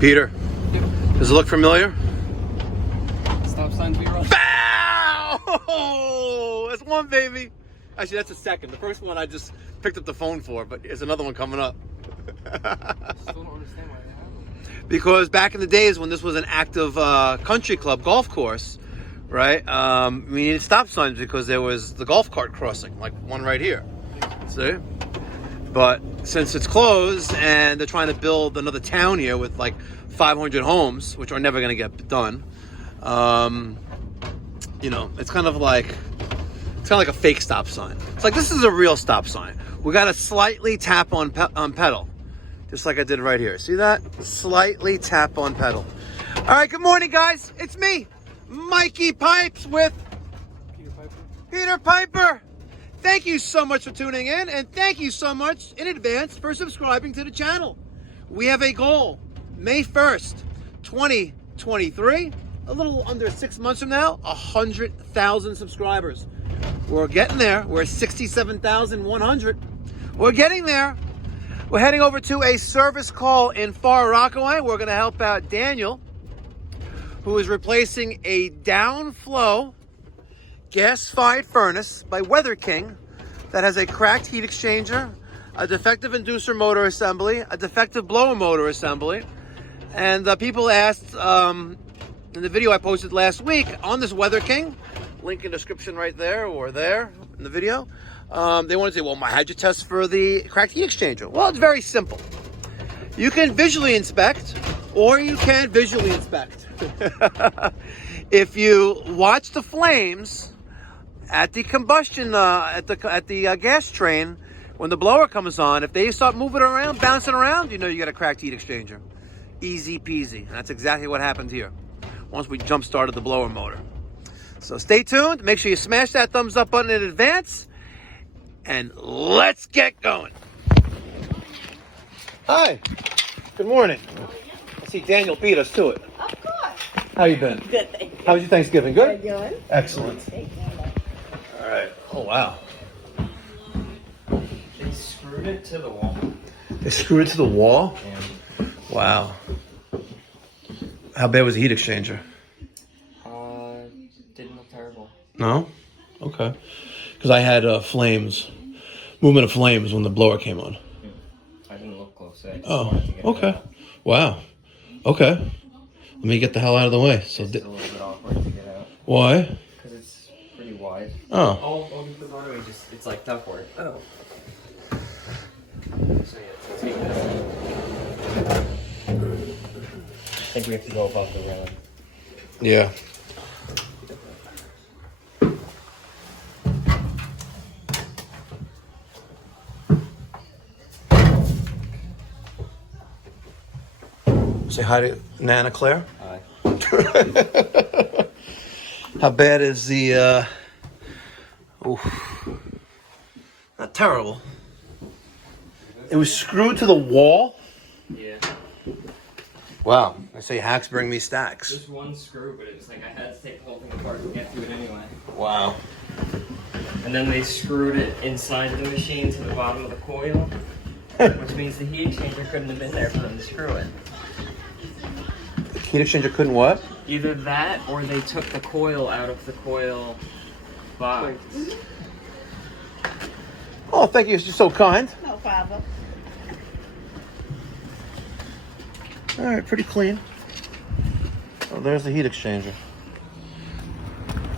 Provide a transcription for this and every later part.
Peter, does it look familiar? Stop signs be wrong. Bow! That's one, baby. Actually, that's a second. The first one I just picked up the phone for, but there's another one coming up. I still don't understand why they have them. Because back in the days when this was an active country club golf course, right? We needed stop signs because there was the golf cart crossing, like one right here. See? But since it's closed and they're trying to build another town here with like 500 homes, which are never going to get done, you know, it's kind of like a fake stop sign. It's like, this is a real stop sign. We got to slightly tap on pedal, just like I did right here. See that? Slightly tap on pedal. All right, good morning, guys. It's me, Mikey Pipes with Peter Piper. Thank you so much for tuning in, and thank you so much in advance for subscribing to the channel. We have a goal, May 1st, 2023, a little under 6 months from now, 100,000 subscribers. We're getting there. We're 67,100. We're getting there. We're heading over to a service call in Far Rockaway. We're going to help out Daniel, who is replacing a downflow gas-fired furnace by Weather King that has a cracked heat exchanger, a defective inducer motor assembly, a defective blower motor assembly. And people asked in the video I posted last week on this Weather King, link in the description right there or there in the video, they wanted to say, well, how'd you test for the cracked heat exchanger? Well, it's very simple. You can visually inspect or you can visually inspect. If you watch the flames at the combustion, at the gas train, when the blower comes on, if they start moving around, bouncing around, you know you got a cracked heat exchanger. Easy peasy. And that's exactly what happened here once we jump started the blower motor. So stay tuned. Make sure you smash that thumbs up button in advance, and let's get going. Hi. Good morning. I see Daniel beat us to it. Of course. How you been? Good, thank you. How was your Thanksgiving? Good? Good. Excellent. All right. Oh, wow. They screwed it to the wall. They screwed it to the wall? Yeah. Wow. How bad was the heat exchanger? Didn't look terrible. No? Okay. Because I had movement of flames when the blower came on. I didn't look close. Oh, okay. Wow. Okay. Let me get the hell out of the way. So it's a little bit awkward to get out. Why? Because it's pretty wide. Oh. Oh, the rotary it's like ductwork. Oh. So yeah, it's taking this. I think we have to go above the railing. Yeah. Say hi to Nana Claire. Hi. How bad is the, oof. Not terrible. It was screwed to the wall? Yeah. Wow. I say hacks bring me stacks. Just one screw, but it was like I had to take the whole thing apart to get to it anyway. Wow. And then they screwed it inside the machine to the bottom of the coil, which means the heat exchanger couldn't have been there for them to screw it. The heat exchanger couldn't what? Either that, or they took the coil out of the coil box. Oh, thank you. You're so kind. No problem. All right, pretty clean. Oh, there's the heat exchanger.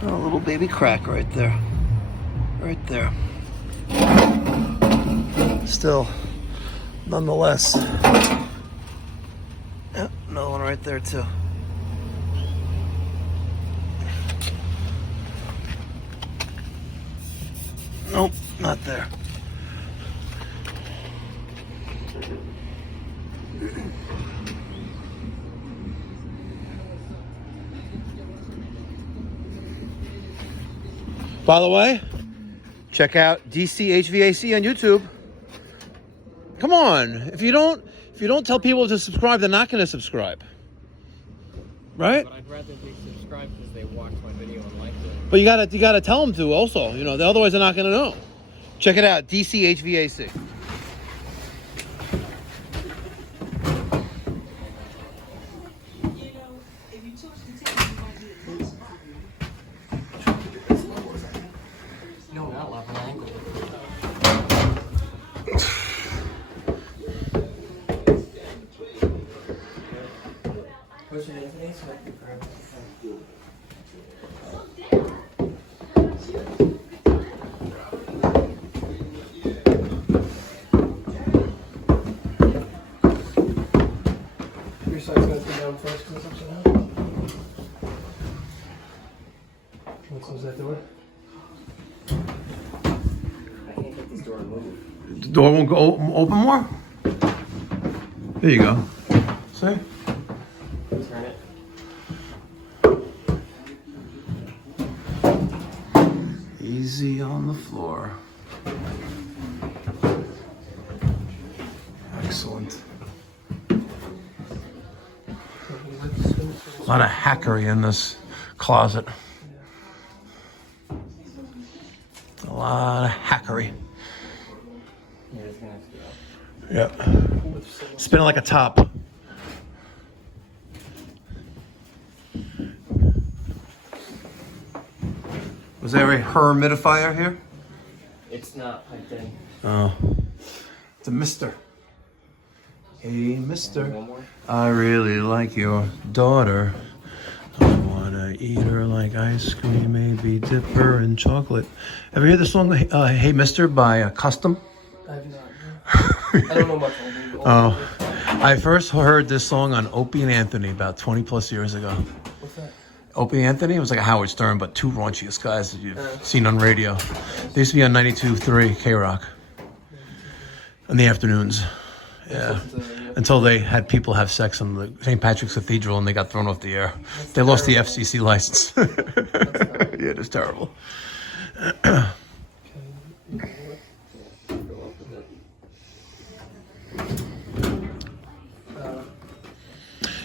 Oh, a little baby crack right there. Right there. Still, nonetheless. Yep, another one right there too. Nope, not there. By the way, check out DCHVAC on YouTube. Come on, if you don't tell people to subscribe, they're not going to subscribe, right? But I'd rather they subscribe because they watch my video and like it. But you gotta tell them to also. You know, otherwise they're not going to know. Check it out, DCHVAC. What's your name today? So I can grab Your side's gotta come down first because it's upside down. Wanna close that door? I can't get this door to move. The door won't go open more? There you go. See? Turn it. Easy on the floor. Excellent. A lot of hackery in this closet. A lot of hackery. Yeah, it's gonna have to be up. Yep. Spin it like a top. Was there a humidifier here? It's not piped in. Oh. It's a mister. Hey, mister. One more? I really like your daughter. I wanna eat her like ice cream, maybe dip her in chocolate. Ever hear the song Hey Mister by Custom? I have not. I don't know much. Oh. I first heard this song on Opie and Anthony about 20 plus years ago. What's that? Opie and Anthony, it was like a Howard Stern, but two raunchiest guys that you've seen on radio. They used to be on 92.3 K-Rock in the afternoons. Yeah. Until they had people have sex in the St. Patrick's Cathedral and they got thrown off the air. They lost the FCC license. Yeah, it is terrible.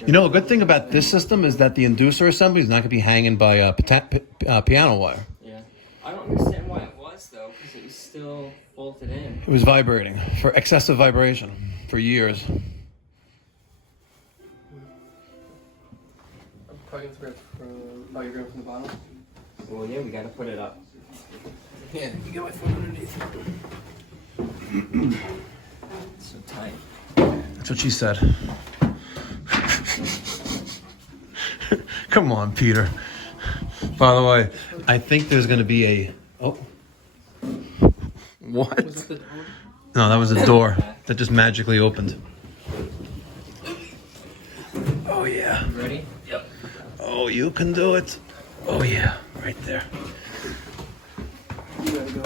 You know, a good thing about this system is that the inducer assembly is not going to be hanging by piano wire. Yeah. I don't understand why it was, though, because it was still bolted in. It was vibrating for excessive vibration for years. I'm probably gonna grab from, you're grabbing from the bottom? Well, yeah, we gotta put it up. Yeah, you get my foot underneath. It's so tight. That's what she said. Come on, Peter. By the way, I think there's going to be a... Oh. What? Was that the door? No, that was a door that just magically opened. Oh, yeah. Ready? Yep. Oh, you can do it. Oh, yeah. Right there. You gotta go.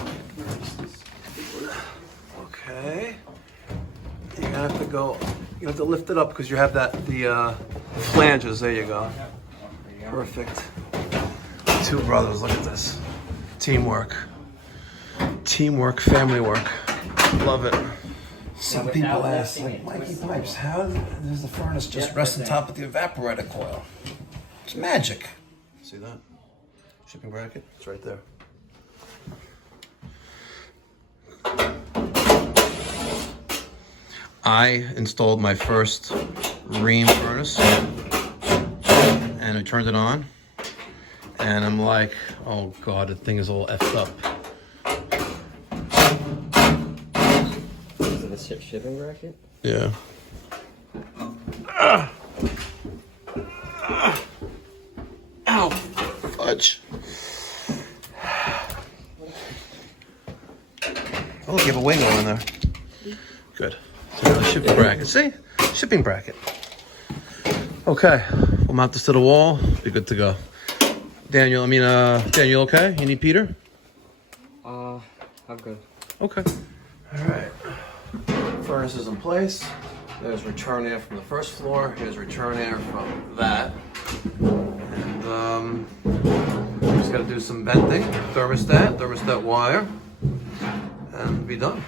Okay. You have to go... You have to lift it up because you have the flanges. There you go. Perfect. Two brothers, look at this. Teamwork. Teamwork, family work. Love it. Some people ask, like, Mikey Pipes, how does the furnace just rest on top of the evaporator coil? It's magic. See that? Shipping bracket? It's right there. I installed my first Ream furnace and I turned it on and I'm like, oh God, the thing is all effed up. Is it a shipping bracket? Yeah. Ow, fudge. Oh, look, you have a wingo in there. Good. So the shipping bracket. See? Shipping bracket. Okay. We'll mount this to the wall. Be good to go. Daniel, Daniel, okay? You need Peter? I'm good. Okay. All right. Furnace is in place. There's return air from the first floor. Here's return air from that. And just got to do some venting. Thermostat wire. And be done.